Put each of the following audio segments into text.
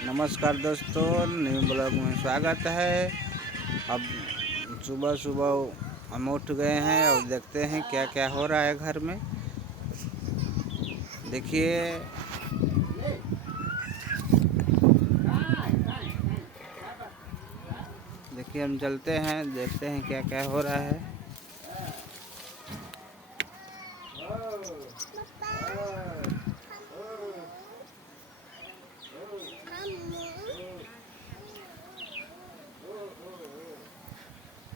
नमस्कार दोस्तों, new blog में स्वागत है। अब सुबह सुबह हम उठ गए हैं और देखते हैं क्या क्या हो रहा है घर में। देखिए, हम चलते हैं, देखते हैं क्या क्या हो रहा है।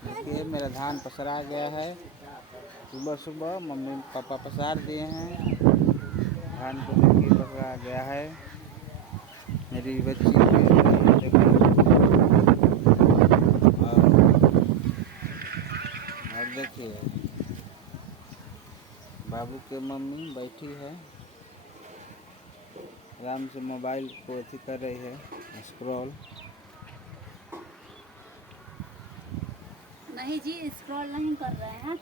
देखिए, मेरा धान पसरा गया है। सुबह सुबह मम्मी पापा पसार दिए हैं। धान को देखिए पसरा गया है। मेरी बच्ची देखो, और देखिए बाबू के मम्मी बैठी है, आराम से मोबाइल को अथी कर रही है, स्क्रॉल। नहीं जी, स्क्रॉल नहीं कर रहे हैं।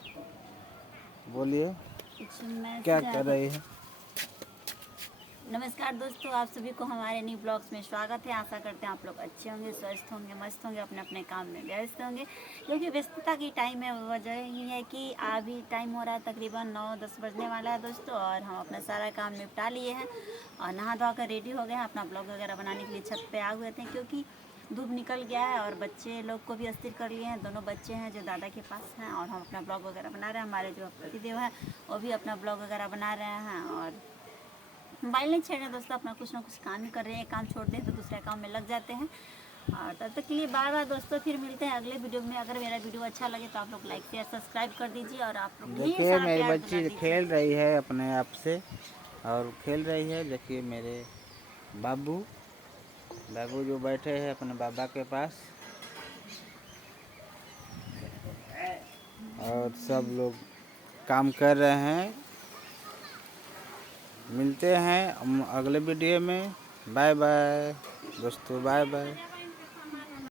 बोलिए, कुछ मैसेज क्या आया कर था। रही है? नमस्कार दोस्तों, आप सभी को हमारे न्यू ब्लॉग्स में स्वागत है। आशा करते हैं आप लोग अच्छे होंगे, स्वस्थ होंगे, मस्त होंगे, अपने अपने काम में व्यस्त होंगे। क्योंकि व्यस्तता की टाइम है, वजह ये है कि अभी टाइम हो रहा है तकरीबन 9-10 बजने वाला है दोस्तों, और हम अपना सारा काम निपटा लिए हैं और नहा धो कर रेडी हो गए हैं। अपना ब्लॉग वगैरह बनाने के लिए छत पे आ हुए थे, क्योंकि धूप निकल गया है और बच्चे लोग को भी अस्थिर कर लिए हैं। दोनों बच्चे हैं जो दादा के पास हैं और हम अपना ब्लॉग वगैरह बना रहे हैं। हमारे जो पतिदेव हैं वो भी अपना ब्लॉग वगैरह बना रहे हैं और मोबाइल नहीं छेड़ रहे दोस्तों, अपना कुछ ना कुछ काम ही कर रहे हैं। काम छोड़ दें तो दूसरे काम में लग जाते हैं। और तब तक के लिए बार बार दोस्तों फिर मिलते हैं अगले वीडियो में। अगर मेरा वीडियो अच्छा लगे तो आप लोग लाइक शेयर सब्सक्राइब कर दीजिए और आप लोग ढेर देखिए, सारा मेरी प्यार दुला बच्ची दीजिए। खेल रही है अपने आप से और खेल रही है। देखिए, मेरे बाबू जो बैठे हैं अपने बाबा के पास, और सब लोग काम कर रहे हैं। मिलते हैं हम अगले वीडियो में। बाय बाय दोस्तों, बाय बाय।